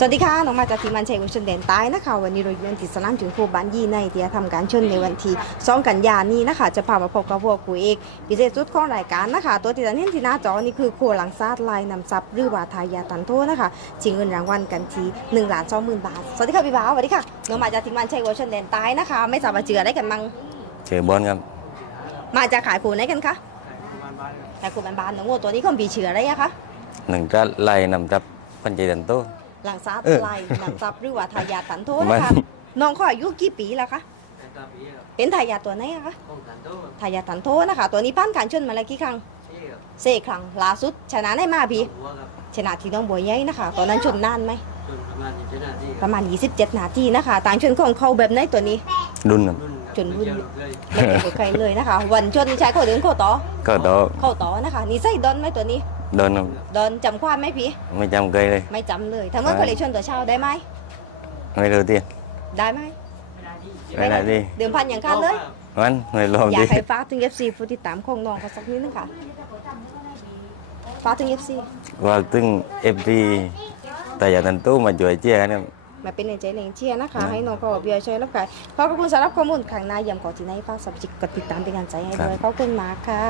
สวัสดีค่ะ น้องมาจากทีมมันชัยวัชนแดนใต้นะคะวันนี้เราอยู่ที่สนามจุนโคบ้านยี่ในที่จะทำการชนในวันที่2กันยายนนี้นะคะ จะพามาพบกับพวกกูเอกพิเศษสุดของรายการนะคะ ตัวที่จะเห็นที่หน้าจอนี่คือโคหลังซาดลายนำซับหรือว่าทายาตันโทนะคะชิงเงินรางวัลกันที่1ล้าน2หมื่นบาท สวัสดีค่ะพี่บ่าวสวัสดีค่ะ น้องมาจากทีมมันชัยวัชนแดนใต้นะคะ ไม่ทราบว่าเจือได้กันมั้งเจอบอลครับมาจากขายผูไหนกันคะขายผูบ้านๆน้องโง่ตัวนี้เขามีเชื้ออะไรอะคะหนึ่งจะไล่นำจับพันใจดันโต หลังซาดเออลายนำซับหรือว่าทายาตันโทมันะคะนน้องเขาอายุกี่ปีแล้วคะเป็นทายาทตัวไหนอะคะทายาทตันโทนะคะ ตัวนี้ป้านการชนมาแล้วกี่ครั้งเซครั้งล่าสุดชนะได้มาพี่ชนะที่น้องบัวใหญ่นะคะ ตอนนั้นชนนานไหมประมาณ 27 นาทีนะคะ ต่างชนของเขาแบบไหนตัวนี้ดุนครับจนวุ่นไม่เกี่ยวกับใครเลยนะคะ วันชนนี่ใช้เขาเดินเข้าต่อก็โตเข้าต่อนะคะนี่ใส่ดอนไหมตัวนี้ โดนครับดอนจำความไหมพี่ ไม่จำเคยเลย ไม่จำเลยทั้งหมดเขาเลยชนตัวเช้าได้ไหมไม่รู้ที่ได้ไหมไม่ได้ที่เดิมพันอย่างกันเลยมันไม่รู้อยากที่ให้ฟ้ากถึง FC ผู้ติดตามของน้องเขาสักนิดนึงค่ะฟ้ากถึง FC ว่าถึงเอฟซีแต่อย่าดันโตมาช่วยเชียร์กันครับมาเป็นแรงใจแรงเชียร์นะคะ ให้น้องเขาเบียร์ช่วยรับกันขอบคุณสำหรับข้อมูลข้างหน้าย้ำขอที่ไหนฝากสับจิกกดติดตามเป็นกำลังใจให้ด้วยขอบคุณมากค่ะ